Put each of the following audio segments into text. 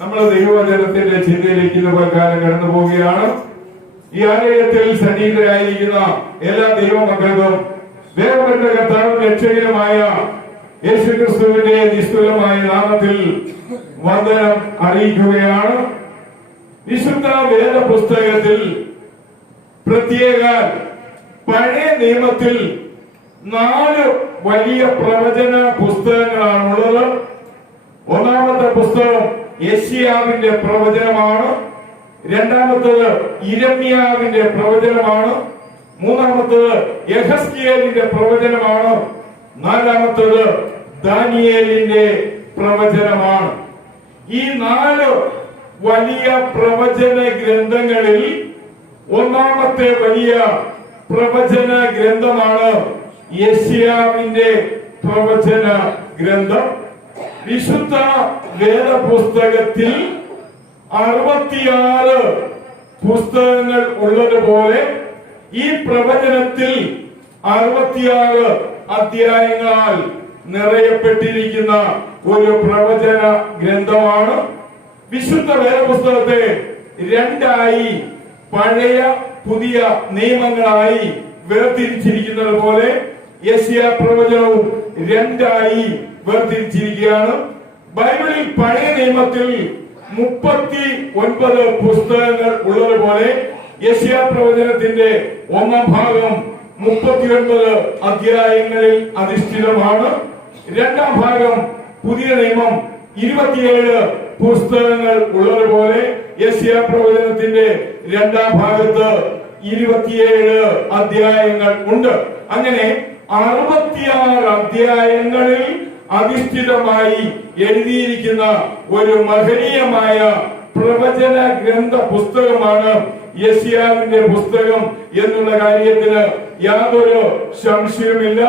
നമ്മൾ ദൈവവചനത്തിന്റെ ചിന്തയിലേക്ക് കാലം കടന്നു പോവുകയാണ്. ഈ ആലയത്തിൽ സന്നിഹിതരായിരിക്കുന്ന എല്ലാ ദൈവമക്കൾക്കും ദൈവത്തിന്റെ കർത്താവും രക്ഷകനുമായ യേശുക്രിസ്തുവിന്റെ നിസ്തുലമായ നാമത്തിൽ വന്ദനം അറിയിക്കുകയാണ്. വിശുദ്ധ വേദ പുസ്തകത്തിൽ പ്രത്യേക പഴയ നിയമത്തിൽ 4 വലിയ പ്രവചന പുസ്തകങ്ങളാണുള്ളത്. ഒന്നാമത്തെ പുസ്തകം യെശയ്യാവിന്റെ പ്രവചനമാണ്. രണ്ടാമത്തേത് യിരെമ്യാവിന്റെ പ്രവചനമാണ്. മൂന്നാമത്തേത് യെഹെസ്കേലിന്റെ പ്രവചനമാണ്. നാലാമത്തേത് ദാനിയേലിന്റെ പ്രവചനമാണ്. ഈ 4 വലിയ പ്രവചന ഗ്രന്ഥങ്ങളിൽ ഒന്നാമത്തെ വലിയ പ്രവചന ഗ്രന്ഥമാണ് യെശയ്യാവിന്റെ പ്രവചന ഗ്രന്ഥം. വിശുദ്ധ വേദപുസ്തകത്തിൽ 66 പുസ്തകങ്ങൾ ഉള്ളതുപോലെ ഈ പ്രവചനത്തിൽ 66 അധ്യായങ്ങളാൽ നിറയപ്പെട്ടിരിക്കുന്ന ഒരു പ്രവചന ഗ്രന്ഥമാണ്. വിശുദ്ധ വേദപുസ്തകത്തെ 2ആയി പഴയ പുതിയ നിയമങ്ങളായി വേർതിരിച്ചിരിക്കുന്നത് പോലെ യെശയ്യാ പ്രവചനവും 2ആയി വേർതിരിച്ചിരിക്കുകയാണ്. ബൈബിളിൽ പഴയ നിയമത്തിൽ 39 പുസ്തകങ്ങൾ ഉള്ളതുപോലെ യെശയ്യാ പ്രവചനത്തിന്റെ 1-ാം ഭാഗം 39 അധ്യായങ്ങളിൽ അധിഷ്ഠിതമാണ്. രണ്ടാം ഭാഗം പുതിയ നിയമം 27 പുസ്തകങ്ങൾ ഉള്ളതുപോലെ യെശയ്യാ പ്രവചനത്തിന്റെ രണ്ടാം ഭാഗത്ത് 27 അധ്യായങ്ങൾ ഉണ്ട്. അങ്ങനെ 66 അധ്യായങ്ങളിൽ അധിഷ്ഠിതമായി എഴുതിയിരിക്കുന്ന ഒരു മഹനീയമായ പ്രവചന ഗ്രന്ഥ പുസ്തകമാണ് യെശയ്യാവിന്റെ പുസ്തകം എന്നുള്ള കാര്യത്തിന് യാതൊരു സംശയവുമില്ല.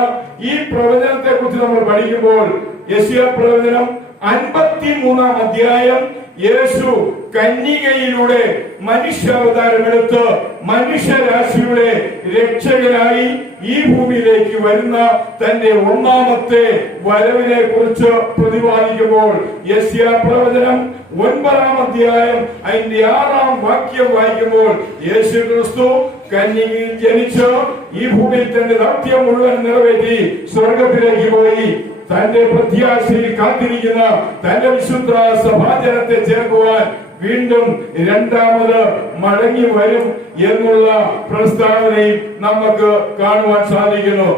ഈ പ്രവചനത്തെ കുറിച്ച് നമ്മൾ പഠിക്കുമ്പോൾ യെശയ്യാ പ്രവചനം 53 അധ്യായം യേശു കന്യകയിലൂടെ മനുഷ്യാവതാരമെടുത്ത് മനുഷ്യരാശിയുടെ രക്ഷകനായി ഈ ഭൂമിയിലേക്ക് വരുന്ന തന്റെ ഒന്നാമത്തെ വരവിനെ കുറിച്ച് പ്രതിപാദിക്കുമ്പോൾ യെശയ്യാ പ്രവചനം 9 അധ്യായം അതിന്റെ 6 വാക്യം വായിക്കുമ്പോൾ യേശു ക്രിസ്തു കന്യകയിൽ ജനിച്ച് ഈ ഭൂമിയിൽ തന്റെ ദൗത്യം മുഴുവൻ നിറവേറ്റി സ്വർഗത്തിലേക്ക് പോയി തന്റെ പ്രത്യാശയിൽ കാത്തിരിക്കുന്ന തന്റെ വിശുദ്ധ സഭാജനത്തെ ചേർക്കുവാൻ വീണ്ടും രണ്ടാമത് മടങ്ങി വരും എന്നുള്ള പ്രസ്താവനയും നമുക്ക് കാണുവാൻ സാധിക്കുന്നു.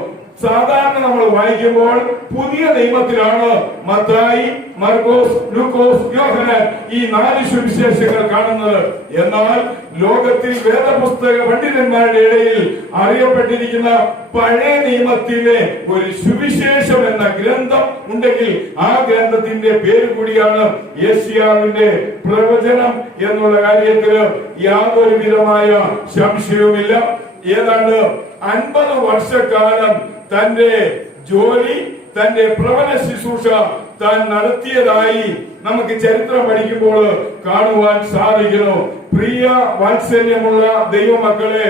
സാധാരണ നമ്മൾ വായിക്കുമ്പോൾ പുതിയ നിയമത്തിലാണ് മത്തായി, മർക്കോസ്, ലൂക്കോസ്, യോഹന്നാൻ ഈ 4 സുവിശേഷങ്ങൾ കാണുന്നത്. എന്നാൽ ലോകത്തിൽ വേദപുസ്തക പണ്ഡിതന്മാരുടെ ഇടയിൽ അറിയപ്പെട്ടിരിക്കുന്ന പഴയ നിയമത്തിലെ ഒരു സുവിശേഷം എന്ന ഗ്രന്ഥം ഉണ്ടെങ്കിൽ ആ ഗ്രന്ഥത്തിന്റെ പേര് കൂടിയാണ് യെശയ്യാവിന്റെ പ്രവചനം എന്നുള്ള കാര്യത്തിൽ യാതൊരു വിധമായ സംശയവുമില്ല. ഏതാണ്ട് 50 വർഷക്കാലം തന്റെ ജോലി, തന്റെ പ്രവചന ശുശ്രൂഷ താൻ നടത്തിയതായി നമുക്ക് ചരിത്രം പഠിക്കുമ്പോൾ കാണുവാൻ സാധിക്കുന്നു. പ്രിയ വാത്സല്യമുള്ള ദൈവമക്കളെ,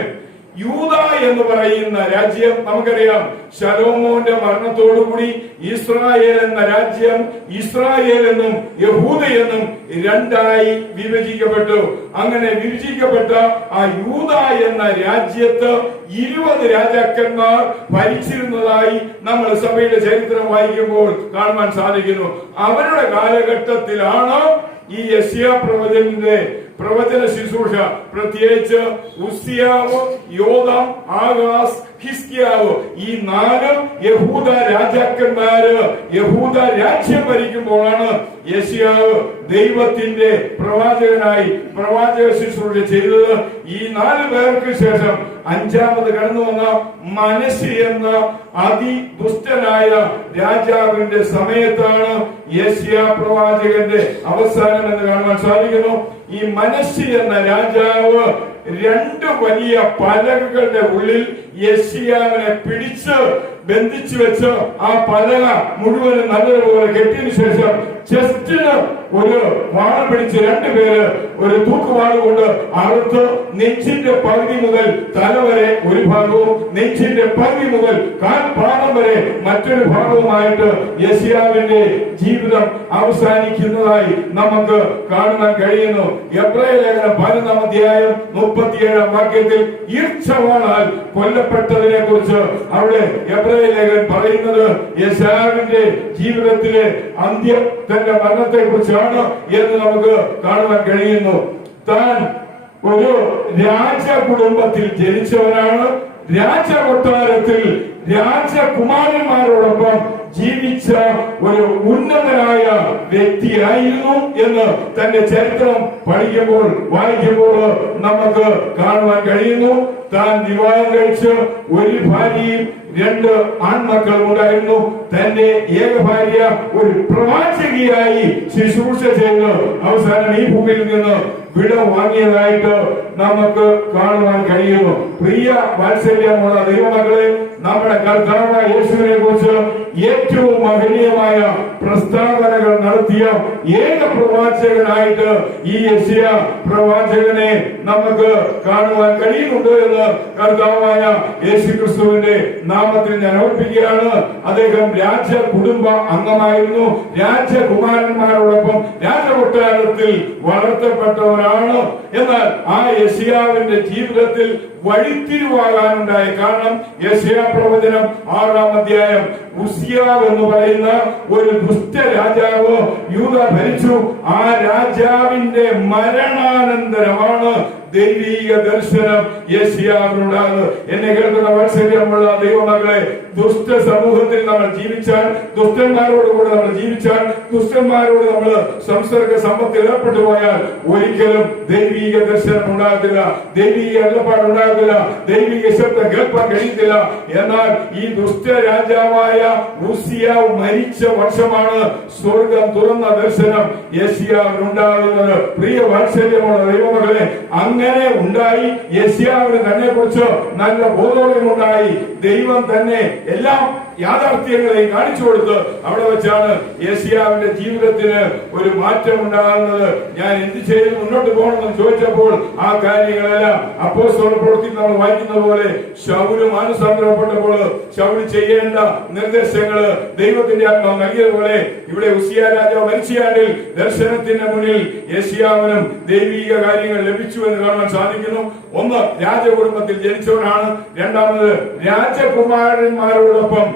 യൂദ എന്ന് പറയുന്ന രാജ്യം നമുക്കറിയാം. ശലോമോന്റെ മരണത്തോടുകൂടി ഇസ്രായേൽ എന്ന രാജ്യം ഇസ്രായേൽ എന്നും യഹൂദ എന്നും രണ്ടായി വിഭജിക്കപ്പെട്ടു. അങ്ങനെ വിഭജിക്കപ്പെട്ട ആ യൂദ എന്ന രാജ്യത്ത് 20 രാജാക്കന്മാർ ഭരിച്ചിരുന്നതായി നമ്മൾ സഭയുടെ ചരിത്രം വായിക്കുമ്പോൾ കാണുവാൻ സാധിക്കുന്നു. അവരുടെ കാലഘട്ടത്തിലാണ് ഈ യെശയ്യാ പ്രവചനത്തിന്റെ പ്രവചന ശുശ്രൂഷ, പ്രത്യേകിച്ച് ഉസ്സിയാവ്, യോഥാം, ആഹാസ്, ഹിസ്കിയാവ് ഈ 4 യഹൂദ രാജാക്കന്മാര് യഹൂദ രാജ്യം ഭരിക്കുമ്പോഴാണ് യെശയ്യാവ് ദൈവത്തിന്റെ പ്രവാചകനായി പ്രവാചക ശുശ്രൂഷ ചെയ്തത്. ഈ 4 പേർക്ക് ശേഷം 5ാമത് കടന്നു വന്ന മനശ്ശെ എന്ന അതിദുഷ്ടനായ രാജാവിന്റെ സമയത്താണ് യെശയ്യാ പ്രവാചകന്റെ അവസാനം എന്ന് കാണുവാൻ സാധിക്കുന്നു. ഈ മനശ്ശെ എന്ന രാജാവ് 2 വലിയ പലകകളുടെ ഉള്ളിൽ യെശയ്യാവിനെ പിടിച്ച് ബന്ധിച്ചു വെച്ച് ആ പലക മുഴുവനും നല്ലതുപോലെ കെട്ടിയതിനു ശേഷം ചെസ്റ്റിന് ഒരു വാൾ പിടിച്ച് 2 പേര് ഒരു തൂക്കുവാൾ കൊണ്ട് അറുത്ത് നെഞ്ചിന്റെ പകുതി മുതൽ തല വരെ ഒരു ഭാഗവും നെഞ്ചിന്റെ പകുതി മുതൽ കാൽപാദം വരെ മറ്റൊരു ഭാഗവുമായിട്ട് യെശയ്യാവിന്റെ ജീവിതം അവസാനിക്കുന്നതായി നമുക്ക് കാണുവാൻ കഴിയുന്നു. എബ്രായ ലേഖനം 11 അധ്യായം 37 വാക്യത്തിൽ ഈർച്ചവാളാൽ കൊല്ലപ്പെട്ടതിനെ കുറിച്ച് അവിടെ എബ്രായ ലേഖകൻ പറയുന്നത് യെശയ്യാവിന്റെ ജീവിതത്തിലെ അന്ത്യം തന്റെ മരണത്തെ കുറിച്ചാണ് എന്ന് നമുക്ക് കാണുവാൻ കഴിയുന്നു. താൻ ഒരു രാജകുടുംബത്തിൽ ജനിച്ചവനാണ്. രാജകൊട്ടാരത്തിൽ രാജകുമാരന്മാരോടൊപ്പം ജീവിച്ച ഒരു ഉന്നതനായ വ്യക്തിയായിരുന്നു എന്ന് തന്റെ ചരിത്രം പഠിക്കുമ്പോൾ വായിക്കുമ്പോൾ നമുക്ക് കാണുവാൻ കഴിയുന്നു. താൻ വിവാഹം കഴിച്ച് ഒരു ഭാര്യയും 2 ആൺമക്കളും ഉണ്ടായിരുന്നു. തന്റെ ഏക ഭാര്യ ഒരു പ്രവാചകിയായി ശുശ്രൂഷ ചെയ്ത് അവസാനം ഈ ഭൂമിയിൽ നിന്ന് വിട വാങ്ങിയതായിട്ട് നമുക്ക് കാണുവാൻ കഴിയുന്നു. പ്രിയ വാത്സല്യമുള്ള ദൈവമക്കളെ, നമ്മുടെ കർത്താവായ യേശുവിനെ കുറിച്ച് ഏറ്റവും മഹനീയമായ പ്രസ്താവനകൾ നടത്തിയ ഏക പ്രവാചകനായിട്ട് ഈ യെശയ്യാ പ്രവാചകനെ നമുക്ക് കാണുവാൻ കഴിയുന്നുണ്ട് എന്ന് കർത്താവായ യേശുക്രിസ്തുവിന്റെ നാമത്തിൽ ഞാൻ ഓർപ്പിക്കുകയാണ്. അദ്ദേഹം രാജ കുടുംബ അംഗമായിരുന്നു. രാജകുമാരന്മാരോടൊപ്പം രാജകൊട്ടാരത്തിൽ വളർത്തപ്പെട്ടവരാണ്. എന്നാൽ ആ യെശയ്യാവിന്റെ ജീവിതത്തിൽ വഴിത്തിരിവാകാനുണ്ടായ കാരണം യെശയ്യാ പ്രവചനം 6-ാം അധ്യായം ഉസ്സിയാവ് എന്ന് പറയുന്ന ഒരു ദുഷ്ട രാജാവ് യൂദ ഭരിച്ചു. ആ രാജാവിന്റെ മരണാനന്തരമാണ് ദൈവീക ദർശനം യെശയ്യാവിനുണ്ടാകുന്നത്. എന്നെ കേൾക്കുന്ന വാത്സല്യമുള്ള ദൈവമക്കളെ, ദുഷ്ട സമൂഹത്തിൽ നമ്മൾ ജീവിച്ചാൽ, ദുഷ്ടന്മാരോട് കൂടെ നമ്മൾ ജീവിച്ചാൽ, ദുഷ്ടന്മാരോട് നമ്മൾ സംസർഗ സമ്പത്തിൽ ഏർപ്പെട്ടു പോയാൽ ഒരിക്കലും ദൈവീക ദർശനം ഉണ്ടാകത്തില്ല, ദൈവീക അരുളപ്പാട് ഉണ്ടാകത്തില്ല, ദൈവീക ശബ്ദം കേൾപ്പാൻ കഴിയത്തില്ല. എന്നാൽ ഈ ദുഷ്ട രാജാവായ ഉസ്സിയാവ് മരിച്ച വർഷമാണ് സ്വർഗം തുറന്ന ദർശനം യെശയ്യാവിനുണ്ടാകുന്നത്. പ്രിയ വാത്സല്യമുള്ള ദൈവമക്കളെ, അങ്ങനെ ഉണ്ടായി. യെശയ്യാവിന് തന്നെ കുറിച്ച് നല്ല ബോധോദയമുണ്ടായി. ദൈവം തന്നെ എല്ലാം യാഥാർത്ഥ്യങ്ങളെയും കാണിച്ചു കൊടുത്ത് അവിടെ വെച്ചാണ് യെശയ്യാവിന്റെ ജീവിതത്തിന് ഒരു മാറ്റം ഉണ്ടാകുന്നത്. ഞാൻ എന്ത് ചെയ്ത് മുന്നോട്ട് പോകണമെന്ന് ചോദിച്ചപ്പോൾ ആ കാര്യങ്ങളെല്ലാം അപ്പോസ്തല പ്രവൃത്തിയിൽ നമ്മൾ വായിക്കുന്ന പോലെ ശൗല് മാനസാന്തരപ്പെട്ടപ്പോൾ ശൗല് ചെയ്യേണ്ട നിർദ്ദേശങ്ങള് ദൈവത്തിന്റെ ആത്മാവ് നൽകിയതുപോലെ ഇവിടെ ഉസ്സിയ രാജാവ് മരിച്ചയാണ്ടിൽ ദർശനത്തിന്റെ മുന്നിൽ യെശയ്യാവിനും ദൈവീക കാര്യങ്ങൾ ലഭിച്ചു എന്ന് കാണാൻ സാധിക്കുന്നു. ഒന്ന്, രാജകുടുംബത്തിൽ ജനിച്ചവനാണ്. രണ്ടാമത്, രാജകുമാരന്മാരോടൊപ്പം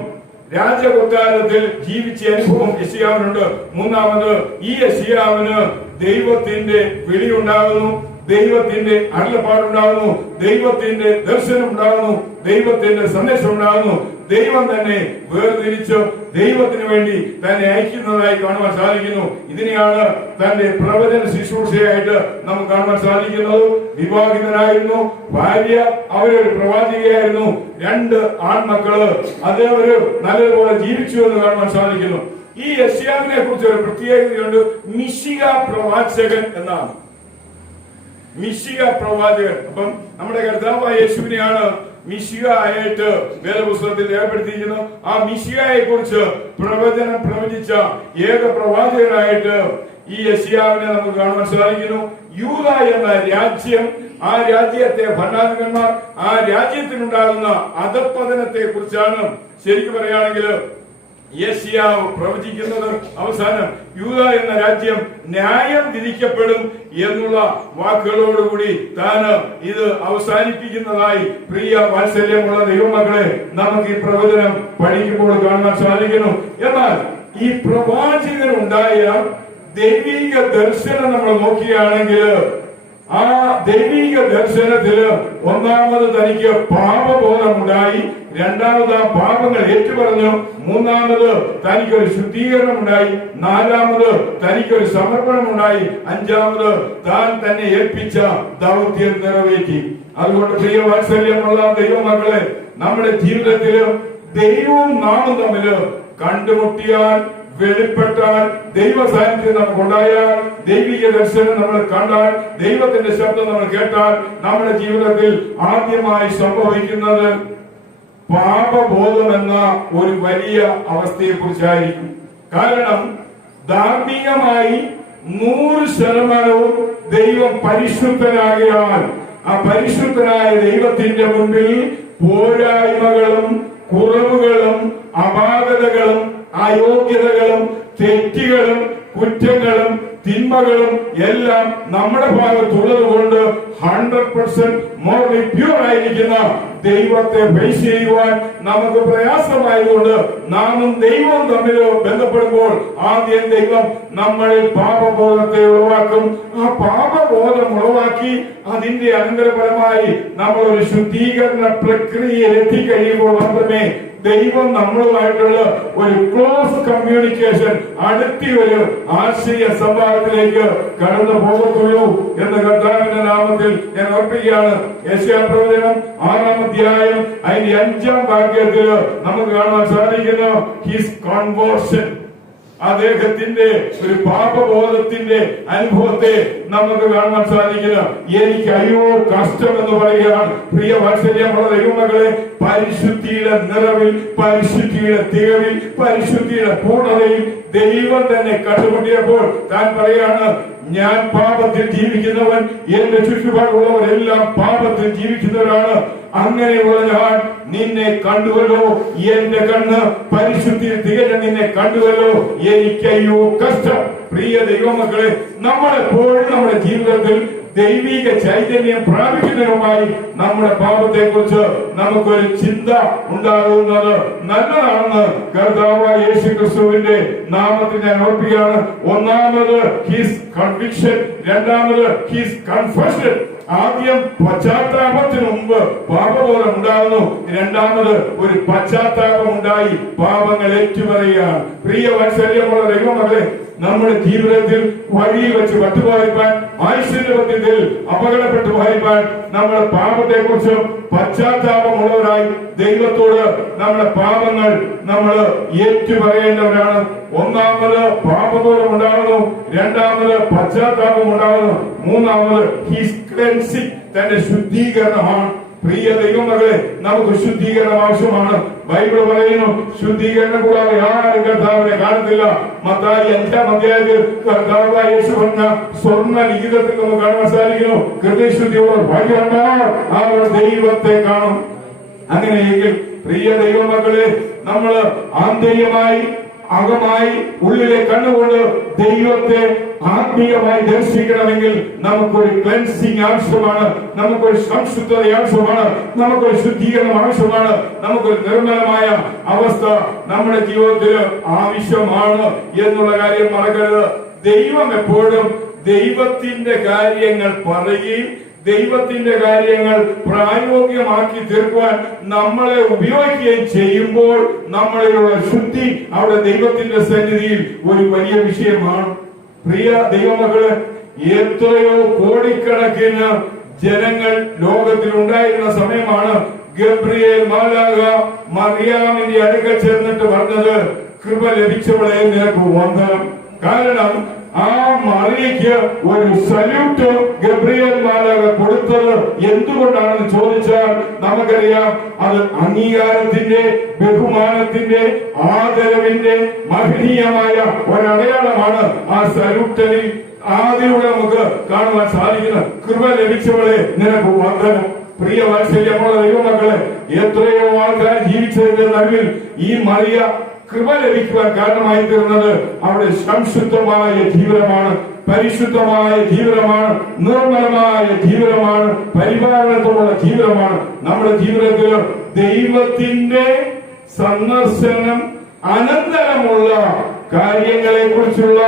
രാജകൊട്ടാരത്തിൽ ജീവിച്ച അനുഭവം യെശയ്യാവിനുണ്ട്. മൂന്നാമത്, ഈ യെശയ്യാവിന് ദൈവത്തിന്റെ വിളിയുണ്ടാകുന്നു, ദൈവത്തിന്റെ അരുളപ്പാടുണ്ടാകുന്നു, ദൈവത്തിന്റെ ദർശനം ഉണ്ടാകുന്നു, ദൈവത്തിന്റെ സന്ദേശം ഉണ്ടാകുന്നു. ദൈവം തന്നെ വേർതിരിച്ച് ദൈവത്തിന് വേണ്ടി തന്നെ അയക്കുന്നതായി കാണുവാൻ സാധിക്കുന്നു. ഇതിനെയാണ് തന്റെ പ്രവചന ശുശ്രൂഷയായിട്ട് നമുക്ക് കാണുവാൻ സാധിക്കുന്നത്. വിവാഹിതനായിരുന്നു, ഭാര്യ അവരൊരു പ്രവാചകയായിരുന്നു, 2 ആൺമക്കള്, അത് അവര് നല്ലതുപോലെ ജീവിച്ചു എന്ന് കാണുവാൻ സാധിക്കുന്നു. ഈ യെശയ്യാവിനെ കുറിച്ച് ഒരു പ്രത്യേകതയുണ്ട്. മിശിഹ പ്രവാചകൻ എന്നാണ്. മിശിഹ പ്രവാചകൻ. അപ്പം നമ്മുടെ കർത്താവായ യേശുവിനെയാണ് മിശിഹ ആയിട്ട് വേദപുസ്തകത്തിൽ രേഖപ്പെടുത്തിയിരിക്കുന്നു. ആ മിശിഹയെ കുറിച്ച് പ്രവചനം പ്രവചിച്ച ഏക പ്രവാചകനായിട്ട് ഈ യെശയ്യാവിനെ നമുക്ക് കാണുവാൻ സാധിക്കുന്നു. യൂദ എന്ന രാജ്യം, ആ രാജ്യത്തെ ഭരണാധിപന്മാർ, ആ രാജ്യത്തിനുണ്ടാകുന്ന അധപ്പതനത്തെ കുറിച്ചാണ് ശരിക്കും പറയുകയാണെങ്കിൽ യെശയ്യാവ് പ്രവചിക്കുന്നത്. അവസാനം യൂദ എന്ന രാജ്യം ന്യായം വിധിക്കപ്പെടും എന്നുള്ള വാക്കുകളോടുകൂടി താൻ ഇത് അവസാനിപ്പിക്കുന്നതായി പ്രിയ വാത്സല്യമുള്ള ദൈവമക്കളെ നമുക്ക് ഈ പ്രവചനം പഠിക്കുമ്പോൾ കാണാൻ സാധിക്കുന്നു. എന്നാൽ ഈ പ്രവാചകനുണ്ടായ ദൈവിക ദർശനം നമ്മൾ നോക്കുകയാണെങ്കിൽ ആ ദൈവിക ദർശനത്തില് ഒന്നാമത് തനിക്ക് പാപബോധമുണ്ടായി, രണ്ടാമത് ആ പാപങ്ങൾ ഏറ്റുപറഞ്ഞു, മൂന്നാമത് തനിക്കൊരു ശുദ്ധീകരണം ഉണ്ടായി, നാലാമത് തനിക്കൊരു സമർപ്പണം ഉണ്ടായി, അഞ്ചാമത് താൻ തന്നെ ഏൽപ്പിച്ച ദൗത്യം നിറവേറ്റി. അതുകൊണ്ട് പ്രിയ വാത്സല്യമുള്ള ദൈവമക്കളെ, നമ്മുടെ ജീവിതത്തില് ദൈവവും നാമും തമ്മില് കണ്ടുമുട്ടിയാൽ, വെളിപ്പെട്ടാൽ, ദൈവ സാന്നിധ്യം നമുക്കുണ്ടായാൽ, ദൈവിക ദർശനം നമ്മൾ കണ്ടാൽ, ദൈവത്തിന്റെ ശബ്ദം നമ്മൾ കേട്ടാൽ, നമ്മുടെ ജീവിതത്തിൽ ആദ്യമായി സംഭവിക്കുന്നത് പാപബോധം എന്ന ഒരു വലിയ അവസ്ഥയെ കുറിച്ചായിരിക്കും. കാരണം ധാർമ്മികമായി 100% ദൈവം പരിശുദ്ധനാകിയാൽ ആ പരിശുദ്ധനായ ദൈവത്തിന്റെ മുൻപിൽ പോരായ്മകളും കുറവുകളും അപാകതകളും അയോഗ്യതകളും തെറ്റുകളും കുറ്റങ്ങളും തിന്മകളും എല്ലാം നമ്മുടെ ഭാഗത്തുള്ളത് കൊണ്ട് 100% മോർലി പ്യൂർ ആയിരിക്കുന്ന ദൈവത്തെ ഫേസ് ചെയ്യുവാൻ നമുക്ക് പ്രയാസമായതുകൊണ്ട് നാമും ദൈവവും തമ്മിൽ ബന്ധപ്പെടുമ്പോൾ ആദ്യം ദൈവം നമ്മളിൽ പാപബോധത്തെ ഉളവാക്കും. ആ പാപബോധം ഉളവാക്കി അതിന്റെ അനന്തരഫലമായി നമ്മൾ ഒരു ശുദ്ധീകരണ പ്രക്രിയയിൽ എത്തിക്കഴിയുമ്പോൾ മാത്രമേ ദൈവം നമ്മളുമായിട്ടുള്ള ഒരു ക്ലോസ് കമ്മ്യൂണിക്കേഷൻ, അടുത്ത ഒരു ആശയ സംവാദത്തിലേക്ക് കടന്നു പോകത്തുള്ളൂ എന്ന് കർത്താവിന്റെ നാമത്തിൽ ഞാൻ ഓർപ്പിക്കുകയാണ്. യെശയ്യാ പ്രവചനം 6-ാം അധ്യായം അതിന്റെ 5-ാം വാക്യത്തിൽ നമുക്ക് കാണാൻ സാധിക്കുന്നു ഹിസ് കൺവേർഷൻ. അദ്ദേഹത്തിന്റെ ഒരു പാപബോധത്തിന്റെ അനുഭവത്തെ നമുക്ക് കാണാൻ സാധിക്കുന്നു. എനിക്ക് അയ്യോ കഷ്ടം എന്ന് പറയുകയാണ്. പ്രിയ വാത്സല്യമുള്ള ദൈവമക്കളെ, പരിശുദ്ധിയുടെ നിറവിൽ, പരിശുദ്ധിയുടെ തികവിൽ, പരിശുദ്ധിയുടെ പൂർണ്ണതയിൽ ദൈവം തന്നെ കണ്ടുമുട്ടിയപ്പോൾ താൻ പറയാണ്, ഞാൻ പാപത്തിൽ ജീവിക്കുന്നവൻ, എന്റെ ചുറ്റുപാടുള്ളവരെല്ലാം പാപത്തിൽ ജീവിക്കുന്നവരാണ്. അങ്ങനെയുള്ള ഞാൻ നിന്നെ കണ്ടുവല്ലോ, എന്റെ കണ്ണ് പരിശുദ്ധിയിൽ തികഞ്ഞ നിന്നെ കണ്ടുവല്ലോ, എനിക്കയ്യോ കഷ്ടം. പ്രിയ ദൈവമക്കളെ, നമ്മളെപ്പോഴും നമ്മുടെ ജീവിതത്തിൽ ദൈവിക ചൈതന്യം പ്രാപിക്കുന്നതിനുമായി നമ്മുടെ പാപത്തെ കുറിച്ച് നമുക്കൊരു ചിന്ത ഉണ്ടാകുന്നത് നല്ലതാണെന്ന് കർത്താവായ യേശു ക്രിസ്തുവിന്റെ നാമത്തിൽ ഞാൻ ഓർപ്പിക്കുകയാണ്. ഒന്നാമത് ഹിസ് കൺവിക്ഷൻ, രണ്ടാമത് ഹിസ് കൺഫഷൻ. ആദ്യം പശ്ചാത്താപത്തിന് മുമ്പ് പാപബോധം ഉണ്ടാകുന്നു, രണ്ടാമത് ഒരു പശ്ചാത്താപം ഉണ്ടായി പാപങ്ങൾ ഏറ്റുപറയുകയാണ്. പ്രിയ വാത്സല്യമുള്ള ദൈവമക്കളെ, നമ്മുടെ ജീവിതത്തിൽ വഴിയിൽ വെച്ച് പട്ടുപോയിരിക്കാൻ, ഐശ്വര്യത്തിൽ അപകടപ്പെട്ടു പോയിരിക്കാൻ നമ്മുടെ പാപത്തെ കുറിച്ച് പശ്ചാത്താപമുള്ളവരായി ദൈവത്തോട് നമ്മുടെ പാപങ്ങൾ നമ്മൾ ഏറ്റുപറയേണ്ടവരാണ്. ഒന്നാമത് പാപബോധം ഉണ്ടാകുന്നു, രണ്ടാമത് പശ്ചാത്താപം ഉണ്ടാകുന്നു, മൂന്നാമത് ഹിസ് ക്ലെൻസിംഗ്, തന്റെ ശുദ്ധീകരണമാണ്. പ്രിയ ദൈവമകളെ, നമുക്ക് ശുദ്ധീകരണം ആവശ്യമാണ്. ബൈബിൾ പറയുന്നു, ശുദ്ധീകരണം കൂടാതെ ആരും കർത്താവിനെ കാണത്തില്ല. മത്തായി 5-ാം അധ്യായത്തിൽ കർത്താവായ യേശു പറഞ്ഞ സ്വർണ്ണ ലിഖിതത്തിൽ നമുക്ക് കാണാൻ സാധിക്കുന്നു, ഹൃദയശുദ്ധിയോട് ഭാഗ്യവാന്മാർ അവർ ദൈവത്തെ കാണും. അങ്ങനെയെങ്കിൽ പ്രിയ ദൈവമക്കളെ, നമ്മൾ ആന്തരികമായി അകമായി ഉള്ളിലെ കണ്ണുകൊണ്ട് ദൈവത്തെ ആത്മീയമായി ദർശിക്കണമെങ്കിൽ നമുക്കൊരു ക്ലെൻസിങ് ആവശ്യമാണ്, നമുക്കൊരു സംശുദ്ധത ആവശ്യമാണ്, നമുക്കൊരു ശുദ്ധീകരണം ആവശ്യമാണ്, നമുക്കൊരു നിർമ്മലമായ അവസ്ഥ നമ്മുടെ ജീവിതത്തിൽ ആവശ്യമാണ് എന്നുള്ള കാര്യം മറക്കരുത്. ദൈവം എപ്പോഴും ദൈവത്തിന്റെ കാര്യങ്ങൾ പറയുകയും ദൈവത്തിന്റെ കാര്യങ്ങൾ പ്രായോഗികമാക്കി തീർക്കുവാൻ നമ്മളെ ഉപയോഗിക്കുകയും ചെയ്യുമ്പോൾ നമ്മളിലുള്ള ശുദ്ധി അവിടെ ദൈവത്തിന്റെ സന്നിധിയിൽ ഒരു വലിയ വിഷയമാണ്. പ്രിയ ദൈവമക്കള്, എത്രയോ കോടിക്കണക്കിന് ജനങ്ങൾ ലോകത്തിൽ ഉണ്ടായിരുന്ന സമയമാണ് ഗബ്രിയേൽ മാലാഖ മറിയാമിന്റെ അടുക്കൽ ചെന്നിട്ട് പറഞ്ഞത്, കൃപ ലഭിച്ചവളെ നിനക്ക് വന്ദനം. കാരണം ആ മറിയയ്ക്ക് ഒരു സല്യൂട്ട് ഗബ്രിയേൽ മാലാഖ കൊടുത്തത് എന്തുകൊണ്ടാണെന്ന് ചോദിച്ചാൽ നമുക്കറിയാം, അത് അംഗീകാരത്തിന്റെ, ബഹുമാനത്തിന്റെ, ആദരവിന്റെ മഹനീയമായ ഒരടയാളമാണ്. ആ സല്യൂട്ടിൽ ആദ്യയുടെ നമുക്ക് കാണുവാൻ സാധിക്കുന്നത്, കൃപ ലഭിച്ചവളെ നിനക്ക് വന്ദനം. പ്രിയ വാത്സല്യമുള്ള ദൈവമക്കളെ, എത്രയോ ആൾക്കാർ ജീവിച്ചതിന്റെ നടുവിൽ ഈ മറിയ കൃപ ലഭിക്കുവാൻ കാരണമായി തീർന്നത് അവിടെ സംശുദ്ധമായ ജീവിതമാണ്, പരിശുദ്ധമായ ജീവിതമാണ്, നിർമ്മലമായ ജീവിതമാണ്, പരിപാലനത്തോടുള്ള ജീവിതമാണ്. നമ്മുടെ ജീവിതത്തിൽ ദൈവത്തിന്റെ സന്ദർശനം അനന്തരമുള്ള കാര്യങ്ങളെ കുറിച്ചുള്ള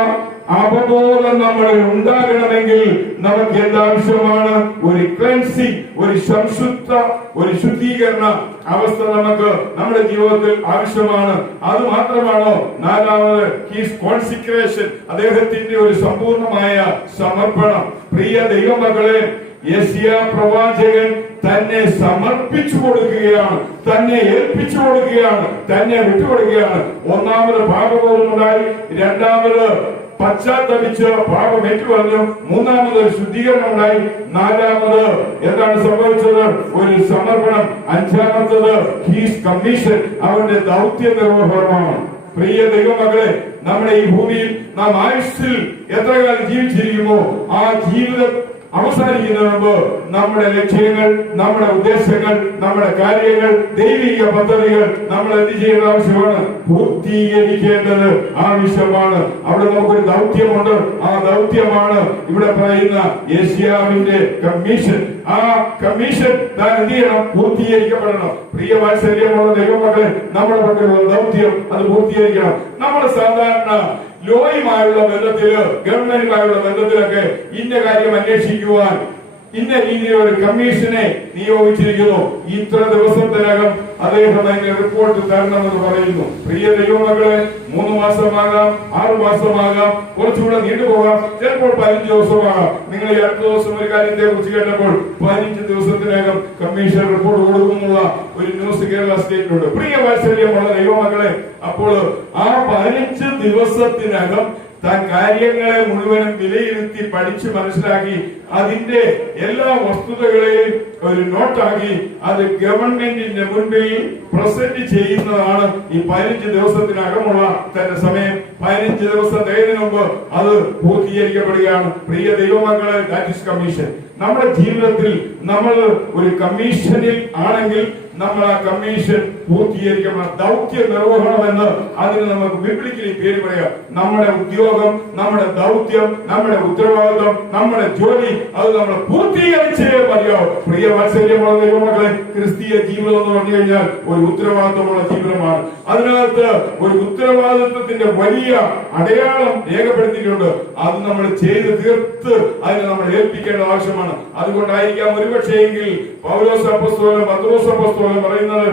അവബോധം നമ്മളിൽ ഉണ്ടാകണമെങ്കിൽ നമുക്ക് എന്താവശ്യമാണ്? ഒരു ക്ലെൻസിംഗ്, ഒരു സംശുദ്ധ, ഒരു ശുദ്ധീകരണ അവസ്ഥ നമുക്ക് നമ്മുടെ ജീവിതത്തിൽ ആവശ്യമാണ്. അത് മാത്രമാണോ? നാലാമത് ഹിസ് കോൺസിക്രേഷൻ, അദ്ദേഹത്തിന്റെ ഒരു സമ്പൂർണമായ സമർപ്പണം. പ്രിയ ദൈവമക്കളെ, യെശയ്യാ പ്രവാചകൻ തന്നെ സമർപ്പിച്ചു കൊടുക്കുകയാണ്, തന്നെ ഏൽപ്പിച്ചു കൊടുക്കുകയാണ്, തന്നെ വിട്ടുകൊടുക്കുകയാണ്. ഒന്നാമത് പാപബോധമുണ്ടായി, രണ്ടാമത് പശ്ചാത്തപിച്ച് പാപം ഏറ്റുപറഞ്ഞു, മൂന്നാമത് ഒരു ശുദ്ധീകരണം ഉണ്ടായി, നാലാമത് എന്താണ് സംഭവിച്ചത്? ഒരു സമർപ്പണം, അഞ്ചാമത്തത് ഹീസ് കമ്മീഷൻ, അവന്റെ ദൗത്യ നിർവഹണമാണ്. പ്രിയ ദൈവമക്കളെ, നമ്മുടെ ഈ ഭൂമിയിൽ നാം ആയുസ്സിൽ എത്ര കാലം ജീവിച്ചിരിക്കുമോ ആ ജീവിതം അവസാനിക്കുന്നതിന് മുമ്പ് നമ്മുടെ ലക്ഷ്യങ്ങൾ, നമ്മുടെ ഉദ്ദേശങ്ങൾ, നമ്മുടെ കാര്യങ്ങൾ, ദൈവിക പദ്ധതികൾ നമ്മൾ എന്ത് ചെയ്യേണ്ട ആവശ്യമാണ്? പൂർത്തീകരിക്കേണ്ടത് ആവശ്യമാണ്. അവിടെ നമുക്കൊരു ദൗത്യമുണ്ട്. ആ ദൗത്യമാണ് ഇവിടെ പറയുന്ന യെശയ്യാവിന്റെ കമ്മീഷൻ. ആ കമ്മീഷൻ എന്ത് ചെയ്യണം? പൂർത്തീകരിക്കപ്പെടണം. പ്രിയ വാത്സല്യമുള്ള ദൈവമക്കളെ, നമ്മുടെ പക്കലുള്ള ദൗത്യം അത് പൂർത്തീകരിക്കണം. നമ്മൾ സാധാരണ ലോയുമായുള്ള ബന്ധത്തില്, ഗവൺമെന്റുമായുള്ള ബന്ധത്തിലൊക്കെ ഇന്ന കാര്യം അന്വേഷിക്കുവാൻ ഇന്ന രീതിയിൽ ഒരു കമ്മീഷനെ നിയോഗിച്ചിരിക്കുന്നു, ഇത്ര ദിവസത്തിനകം അദ്ദേഹം അതിന്റെ റിപ്പോർട്ട് തരണമെന്ന് പറയുന്നു. പ്രിയ ദൈവമക്കളെ, 3 മാസമാകാം, 6 മാസമാകാം, കുറച്ചുകൂടെ നീണ്ടുപോകാം, ചിലപ്പോൾ 15 ദിവസമാകാം. നിങ്ങൾ ഈ അടുത്ത ദിവസം ഒരു കാര്യത്തെ കുറിച്ച് കേട്ടപ്പോൾ 15 ദിവസത്തിനകം കമ്മീഷൻ റിപ്പോർട്ട് കൊടുക്കുന്നുള്ള ഒരു ന്യൂസ് കേരള സ്റ്റേറ്റിലുണ്ട്. പ്രിയ വാത്സല്യമുള്ള ദൈവമക്കളെ, അപ്പോൾ ആ 15 ദിവസത്തിനകം താൻ കാര്യങ്ങളെ മുഴുവനും വിലയിരുത്തി പഠിച്ച് മനസ്സിലാക്കി അതിന്റെ എല്ലാ വസ്തുതകളെയും ഒരു നോട്ടാക്കി അത് ഗവൺമെന്റിന്റെ മുൻപിൽ പ്രസന്റ് ചെയ്യുന്നതാണ് ഈ 15 ദിവസത്തിനകമുള്ള തന്റെ സമയം. 15 ദിവസം തികയുന്നതിന് മുമ്പ് അത് പൂർത്തീകരിക്കപ്പെടുകയാണ്. പ്രിയ ദൈവമക്കളെ, ദാറ്റ് ഈസ് കമ്മീഷൻ. നമ്മുടെ ജീവിതത്തിൽ നമ്മൾ ഒരു കമ്മീഷനിൽ ആണെങ്കിൽ നമ്മൾ ആ കമ്മീഷൻ പൂർത്തീകരിക്കണം, ദൗത്യ നിർവഹണമെന്ന് അതിന് നമുക്ക് ബിബ്ലിക്കലി പേര് പറയാം. നമ്മുടെ ഉദ്യോഗം, നമ്മുടെ ദൗത്യം, നമ്മുടെ ഉത്തരവാദിത്വം, നമ്മുടെ ജോലി അത് നമ്മൾ പൂർത്തീകരിച്ചേ മതിയാവും. പ്രിയ വാത്സല്യമുള്ള ദൈവമക്കളെ, ക്രിസ്തീയ ജീവിതം എന്ന് പറഞ്ഞു കഴിഞ്ഞാൽ ഒരു ഉത്തരവാദിത്വമുള്ള ജീവിതമാണ്. അതിനകത്ത് ഒരു ഉത്തരവാദിത്വത്തിന്റെ വലിയ അടയാളം രേഖപ്പെടുത്തിയിട്ടുണ്ട്. അത് നമ്മൾ ചെയ്ത് തീർത്ത് അതിനെ നമ്മൾ ഏൽപ്പിക്കേണ്ട ആവശ്യമാണ്. അതുകൊണ്ടായിരിക്കാം ഒരുപക്ഷെയെങ്കിൽ പൗലോസ് അപ്പോസ്തലൻ പത്രോസ് അപ്പോസ്തലൻ പറയുന്നത്,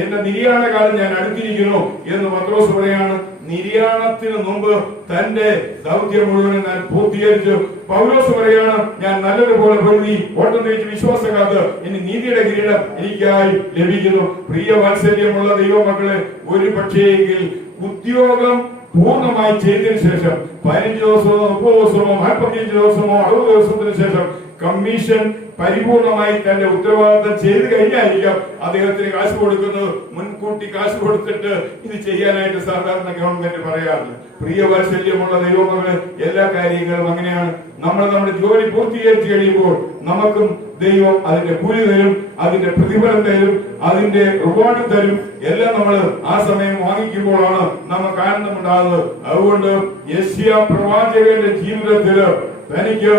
എന്റെ നിര്യാണ കാലം ഞാൻ അടുത്തിരിക്കുന്നു എന്ന് പത്രോസ് പറയാണ്. നിര്യാണത്തിന് മുമ്പ് തന്റെ ദൗത്യം മുഴുവൻ ഞാൻ പൂർത്തീകരിച്ചു. പൗലോസ് പറയാണ്, ഞാൻ നല്ലതുപോലെ പൊരുതി ഓട്ടം തിരിച്ച് വിശ്വാസം കാത്ത് ഇനി നീതിയുടെ കിരീടം എനിക്കായി ലഭിക്കുന്നു. പ്രിയ വാത്സല്യമുള്ള ദൈവമക്കളെ, ഒരു പക്ഷേയെങ്കിൽ ഉദ്യോഗം പൂർണ്ണമായി ചെയ്തതിനു ശേഷം 15 ദിവസമോ 30 ദിവസമോ 45 ദിവസമോ 60 ദിവസത്തിന് ശേഷം കമ്മീഷൻ പരിപൂർണമായി തന്റെ ഉത്തരവാദിത്തം ചെയ്ത് കഴിഞ്ഞായിരിക്കാം അദ്ദേഹത്തിന് കാശ് കൊടുക്കുന്നത്. മുൻകൂട്ടി കാശ് കൊടുത്തിട്ട് ഇത് ചെയ്യാനായിട്ട് സാധാരണ ഗവൺമെന്റ് പറയാറില്ല. പ്രിയ വാത്സല്യമുള്ള ദൈവമക്കളെ, എല്ലാ കാര്യങ്ങളും അങ്ങനെയാണ്. നമ്മൾ നമ്മുടെ ജോലി പൂർത്തീകരിച്ചു കഴിയുമ്പോൾ നമുക്കും ദൈവം അതിന്റെ കൂലി തരും, അതിന്റെ പ്രതിഫലം തരും, അതിന്റെ റിവാർഡ് തരും. എല്ലാം നമ്മൾ ആ സമയം വാങ്ങിക്കുമ്പോഴാണ് നമുക്ക് ആനന്ദമുണ്ടാകുന്നത്. അതുകൊണ്ട് യെശയ്യാ പ്രവാചകന്റെ ജീവിതത്തില് തനിക്ക്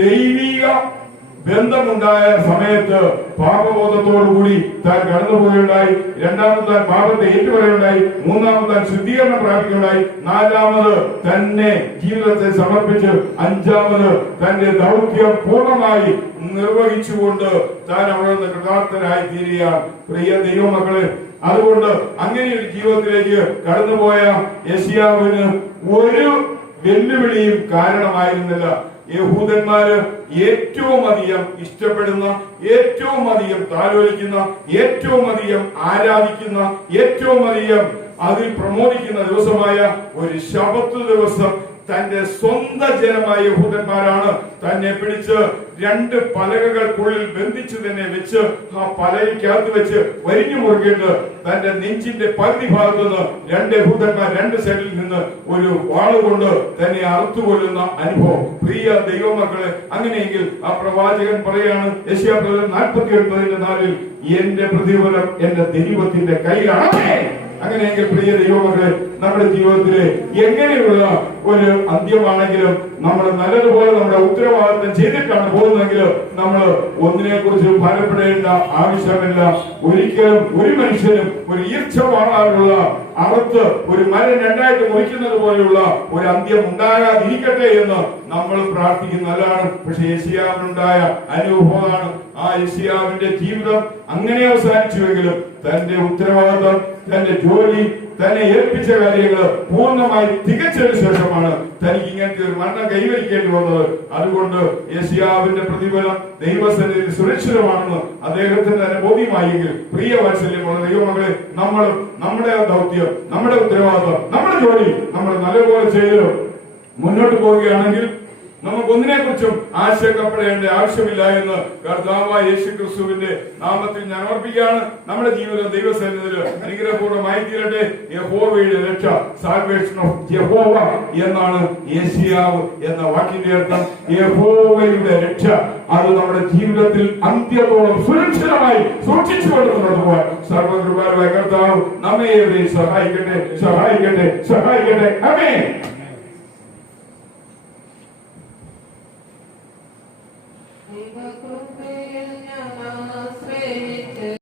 ദൈവിക ബന്ധമുണ്ടായ സമയത്ത് പാപബോധത്തോടുകൂടി താൻ കടന്നുപോയുണ്ടായി. രണ്ടാമത് താൻ പാപത്തെ ഏറ്റുപറയുണ്ടായി. മൂന്നാമത് താൻ ശുദ്ധീകരണം പ്രാപിക്കുകയുണ്ടായി. നാലാമത് തന്നെ ജീവിതത്തെ സമർപ്പിച്ച് അഞ്ചാമത് തന്റെ ദൗത്യം പൂർണ്ണമായി നിർവഹിച്ചുകൊണ്ട് താൻ അവിടെ നിന്ന് കൃതാർത്ഥനായി തീരുകയാണ്. പ്രിയ ദൈവമക്കളെ, അതുകൊണ്ട് അങ്ങനെ ഒരു ജീവിതത്തിലേക്ക് കടന്നുപോയ യെശയ്യാവിന് ഒരു വെല്ലുവിളിയും കാരണമായിരുന്നില്ല. യഹൂദന്മാര് ഏറ്റവും അധികം ഇഷ്ടപ്പെടുന്ന, ഏറ്റവും അധികം താലോലിക്കുന്ന, ഏറ്റവും അധികം ആരാധിക്കുന്ന, ഏറ്റവും അധികം അതിൽ പ്രമോദിക്കുന്ന ദിവസമായ ഒരു ശബത്ത് ദിവസം തന്റെ സ്വന്തം ജനമായ യഹൂദന്മാരാണ് തന്നെ പിടിച്ച് 2 പലകകൾക്കുള്ളിൽ ബന്ധിച്ച് തന്നെ വെച്ച് ആ പലകയ്ക്കകത്ത് വെച്ച് വരിഞ്ഞു മുറുകിയിട്ട് തന്റെ നെഞ്ചിന്റെ പകുതി ഭാഗത്ത് നിന്ന് 2 യഹൂദന്മാർ 2 സൈഡിൽ നിന്ന് ഒരു വാളുകൊണ്ട് തന്നെ അറുത്തുകൊല്ലുന്ന അനുഭവം. പ്രിയ ദൈവമക്കളെ, അങ്ങനെയെങ്കിൽ ആ പ്രവാചകൻ പറയാണ്, യെശയ്യാ 49:4, എന്റെ പ്രതിഫലം എന്റെ ദൈവത്തിന്റെ കയ്യിലാണ്. അങ്ങനെയെങ്കിൽ പ്രിയ ദൈവമക്കളെ, നമ്മുടെ ജീവിതത്തില് എങ്ങനെയുള്ള ഒരു അന്ത്യമാണെങ്കിലും നമ്മൾ നല്ലതുപോലെ നമ്മുടെ ഉത്തരവാദിത്തം ചെയ്തിട്ടാണ് പോകുന്നതെങ്കിൽ നമ്മൾ ഒന്നിനെ കുറിച്ച് ഭയപ്പെടേണ്ട ആവശ്യമില്ല. ഒരിക്കലും ഒരു മനുഷ്യനും ഒരു ഈർച്ച വാളാനുള്ള അറുത്ത് ഒരു മരം 2ആയിട്ട് മുറിക്കുന്നത് പോലെയുള്ള ഒരു അന്ത്യം ഉണ്ടാകാതിരിക്കട്ടെ എന്ന് നമ്മൾ പ്രാർത്ഥിക്കുന്നതാണ്. പക്ഷെ യെശയ്യാവിനുണ്ടായ അനുഭവമാണ്. ആ യെശയ്യാവിന്റെ ജീവിതം അങ്ങനെ അവസാനിച്ചുവെങ്കിലും തന്റെ ഉത്തരവാദിത്തം, തന്റെ ജോലി, തന്നെ ഏൽപ്പിച്ച കാര്യങ്ങൾ പൂർണ്ണമായി തികച്ചതിനു ശേഷമാണ് തനിക്ക് ഇങ്ങനത്തെ ഒരു മരണം കൈവരിക്കേണ്ടി വന്നത്. അതുകൊണ്ട് യെശയ്യാവിന്റെ പ്രതിഫലം ദൈവസന്നിധിയിൽ സുരക്ഷിതമാണെന്ന് അദ്ദേഹത്തിന് തന്നെ ബോധ്യമായെങ്കിൽ, പ്രിയ വാത്സല്യമുള്ള ദൈവമക്കളെ, നമ്മൾ നമ്മുടെ ദൗത്യം, നമ്മുടെ ഉത്തരവാദിത്വം, നമ്മുടെ ജോലി നമ്മൾ നല്ലപോലെ ചെയ്ത് മുന്നോട്ട് പോവുകയാണെങ്കിൽ നമുക്കൊന്നിനെ കുറിച്ചും ആശങ്കപ്പെടേണ്ട ആവശ്യമില്ല എന്ന് കർത്താവായ യേശുക്രിസ്തുവിന്റെ നാമത്തിൽ ഞാൻ ഓർപ്പിക്കുകയാണ്. നമ്മുടെ ജീവിതം ദൈവസന്നിധിയിൽ അനുഗ്രഹപൂർണ്ണമായി തീരട്ടെ. യഹോവയുടെ രക്ഷ, സാൽവേഷൻ ഓഫ് യഹോവ എന്നാണ് യെശയ്യാവ് എന്ന വാക്കിന്റെ അർത്ഥം. യഹോവയുടെ രക്ഷ അത് നമ്മുടെ ജീവിതത്തിൽ അന്ത്യത്തോളം സുരക്ഷിതമായി സൂക്ഷിച്ചുകൊണ്ട് മുന്നോട്ട് പോകാൻ സർവകൃപാലുവായ കർത്താവ് നമ്മെ സഹായിക്കട്ടെ, സഹായിക്കട്ടെ, സഹായിക്കട്ടെ. ആമേൻ. ദൈവകൃപയിൽ ഞാൻ